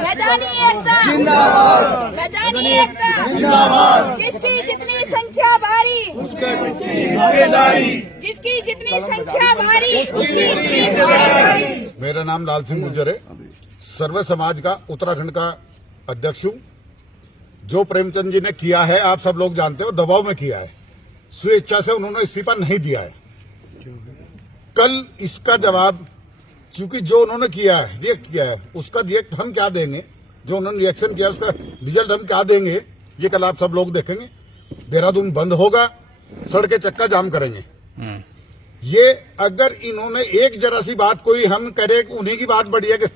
मैदानी एकता जिंदाबाद, मैदानी एकता जिंदाबाद। जिसकी जितनी संख्या भारी जिसकी जितनी संख्या भारी उसकी इतनी जिम्मेदारी। मेरा नाम लाल सिंह गुर्जर है, सर्व समाज का उत्तराखंड का अध्यक्ष हूँ। जो प्रेमचंद जी ने किया है आप सब लोग जानते हो, दबाव में किया है, स्वेच्छा से उन्होंने इस्तीफा नहीं दिया है। कल इसका जवाब, क्योंकि जो उन्होंने किया है, रिएक्ट किया है, उसका रिएक्ट हम क्या देंगे, जो उन्होंने रिएक्शन किया उसका रिजल्ट हम क्या देंगे, ये कल आप सब लोग देखेंगे। देहरादून बंद होगा, सड़कें चक्का जाम करेंगे। ये अगर इन्होंने एक जरा सी बात कोई हम करें, उन्हीं की बात बड़ी है कि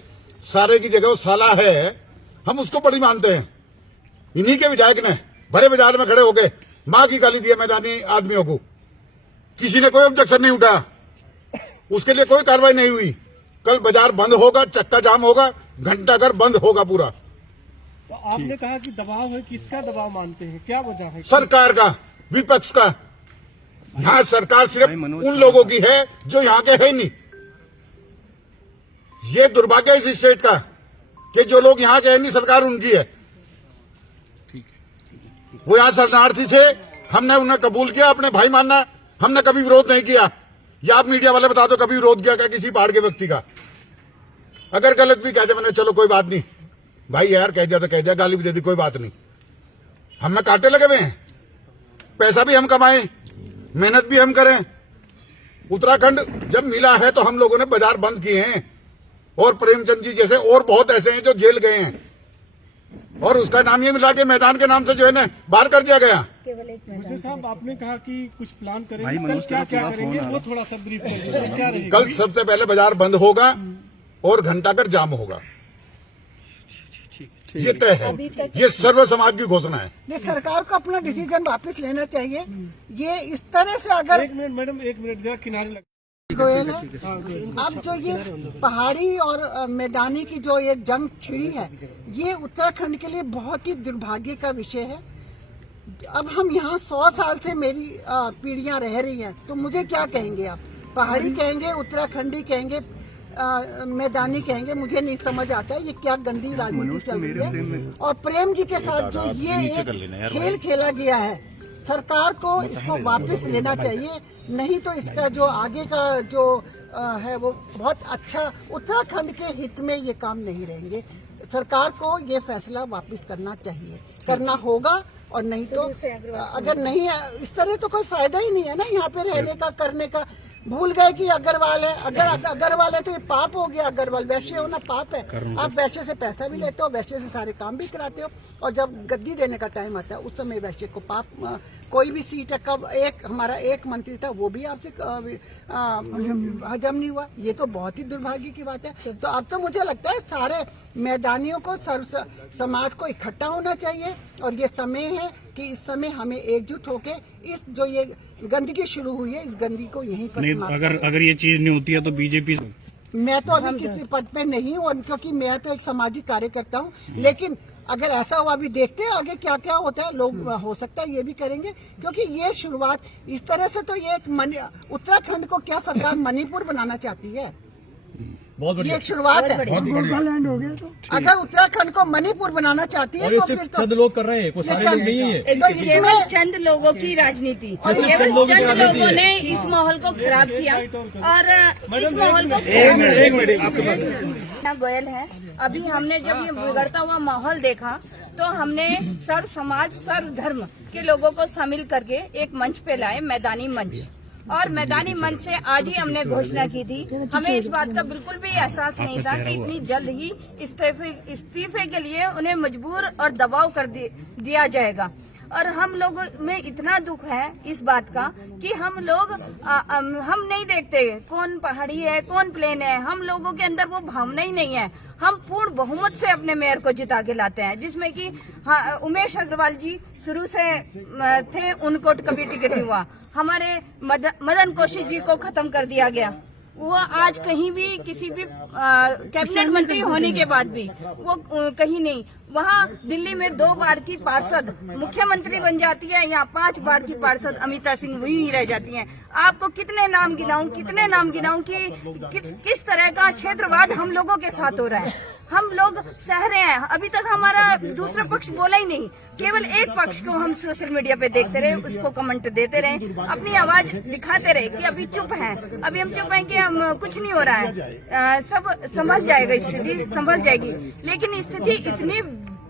सारे की जगह वो साला है, हम उसको बड़ी मानते हैं। इन्हीं के विधायक ने बड़े बाजार में खड़े हो गए मां की गाली दिया मैदानी आदमियों को, किसी ने कोई ऑब्जेक्शन नहीं उठाया, उसके लिए कोई कार्रवाई नहीं हुई। कल बाजार बंद होगा, चक्का जाम होगा, घंटाघर बंद होगा पूरा। तो आपने कहा कि दबाव है, किसका दबाव मानते हैं, क्या वजह है? सरकार का, विपक्ष का। यहाँ सरकार सिर्फ उन लोगों की है जो यहाँ के है नहीं। ये दुर्भाग्य है इस स्टेट का कि जो लोग यहाँ के है नहीं, सरकार उनकी है। वो यहाँ शरणार्थी थे, हमने उन्हें कबूल किया, अपने भाई मानना, हमने कभी विरोध नहीं किया। या आप मीडिया वाले बता दो कभी विरोध किया क्या किसी पहाड़ के व्यक्ति का? अगर गलत भी कहते मैंने, चलो कोई बात नहीं भाई, यार कह दिया तो कह दिया, गाली भी दे दी, कोई बात नहीं। हमें कांटे लगे हुए हैं, पैसा भी हम कमाएं, मेहनत भी हम करें। उत्तराखंड जब मिला है तो हम लोगों ने बाजार बंद किए हैं, और प्रेमचंद जी जैसे और बहुत ऐसे हैं जो जेल गए हैं, और उसका नाम ये मिला के मैदान के नाम से जो है ना बाहर कर दिया गया। मुझे साहब आपने कहा कि कुछ प्लान करेंगे, कल क्या क्या करेंगे वो थोड़ा सा ब्रीफ करिए, क्या रहेगा? कल सबसे पहले बाजार बंद होगा और घंटाघर जाम होगा, ये तय है। ये सर्व समाज की घोषणा है। ये सरकार को अपना डिसीजन वापस लेना चाहिए। ये इस तरह से अगर एक मिनट मैडम, एक मिनट जरा किनारे लग। गोयल है, अब जो ये पहाड़ी और मैदानी की जो ये जंग छिड़ी है, ये उत्तराखंड के लिए बहुत ही दुर्भाग्य का विषय है। अब हम यहाँ 100 साल से मेरी पीढ़ियां रह रही हैं, तो मुझे क्या कहेंगे आप? पहाड़ी कहेंगे, उत्तराखंडी कहेंगे, मैदानी कहेंगे, मुझे नहीं समझ आता है ये क्या गंदी राजनीति चल रही है। और प्रेम जी के साथ जो ये खेल खेला गया है, सरकार को इसको वापस लेना चाहिए, नहीं तो इसका जो आगे का जो है वो बहुत अच्छा, उत्तराखंड के हित में ये काम नहीं रहेंगे। सरकार को ये फैसला वापस करना चाहिए, करना होगा। और नहीं तो अगर नहीं, इस तरह तो कोई फायदा ही नहीं है ना यहाँ पे रहने का, करने का। भूल गए कि अग्रवाल है, अगर अग्रवाल है तो ये पाप हो गया। अग्रवाल वैश्य होना पाप है। आप वैश्य से पैसा भी लेते हो, वैश्य से सारे काम भी कराते हो, और जब गद्दी देने का टाइम आता है उस समय वैश्य को पाप। कोई भी सीट है, कब हमारा एक मंत्री था वो भी आपसे हजम नहीं हुआ, ये तो बहुत ही दुर्भाग्य की बात है। तो अब तो मुझे लगता है सारे मैदानियों को, समाज को इकट्ठा होना चाहिए, और ये समय है कि इस समय हमें एकजुट होके इस जो ये गंदगी शुरू हुई है, इस गंदगी को यहीं पर अगर ये चीज नहीं होती है तो बीजेपी, मैं तो अभी किसी पद पे नहीं हूँ, क्योंकि मैं तो एक सामाजिक कार्यकर्ता हूँ, लेकिन अगर ऐसा हुआ, अभी देखते हैं आगे क्या क्या होता है। लोग हो सकता है ये भी करेंगे, क्योंकि ये शुरुआत इस तरह से तो ये एक उत्तराखंड को क्या सरकार मणिपुर बनाना चाहती है? बहुत ये एक शुरुआत है। गोरखालैंड हो गया। तो अगर उत्तराखंड को मणिपुर बनाना चाहती है तो फिर तो लोग कर रहे हैं, कोई सारे लोग नहीं है। तो केवल चंद लोगों की राजनीति, केवल चंद लोगों ने इस माहौल को खराब किया, और इस माहौल को गोयल है। अभी हमने जब ये बिगड़ता हुआ माहौल देखा तो हमने सर्व समाज, सर्व धर्म के लोगों को शामिल करके एक मंच पे लाए, मैदानी मंच। और मैदानी मंच से आज ही हमने घोषणा की थी। हमें इस बात का बिल्कुल भी एहसास नहीं था कि इतनी जल्द ही इस्तीफे के लिए उन्हें मजबूर और दबाव कर दिया जाएगा। और हम लोगों में इतना दुख है इस बात का कि हम लोग हम नहीं देखते कौन पहाड़ी है, कौन प्लेन है। हम लोगों के अंदर वो भावना ही नहीं है। हम पूर्ण बहुमत से अपने मेयर को जिता के लाते हैं, जिसमें कि उमेश अग्रवाल जी शुरू से थे, उनको कभी टिकट नहीं हुआ। हमारे मदन कौशिक जी को खत्म कर दिया गया। वो आज कहीं भी किसी भी कैबिनेट मंत्री होने के बाद भी वो कहीं नहीं। वहाँ दिल्ली में 2 बार की पार्षद मुख्यमंत्री बन जाती है, यहाँ 5 बार की पार्षद अमिता सिंह वही रह जाती हैं। आपको कितने नाम गिनाऊं कि किस तरह का क्षेत्रवाद हम लोगों के साथ हो रहा है। हम लोग सह रहे हैं। अभी तक हमारा दूसरा पक्ष बोला ही नहीं, केवल एक पक्ष को हम सोशल मीडिया पे देखते रहे, उसको कमेंट देते रहे, अपनी आवाज दिखाते रहे कि अभी चुप हैं, अभी हम चुप हैं कि हम कुछ नहीं हो रहा है, सब संभल जाएगा, स्थिति संभल जाएगी। लेकिन स्थिति इतनी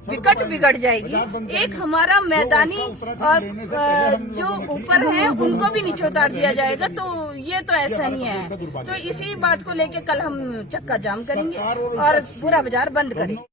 विकट बिगड़ जाएगी, एक हमारा मैदानी और जो ऊपर है उनको भी नीचे उतार दिया जाएगा। तो ये तो ऐसा नहीं है। तो इसी बात को लेके कल हम चक्का जाम करेंगे और पूरा बाजार बंद करेंगे।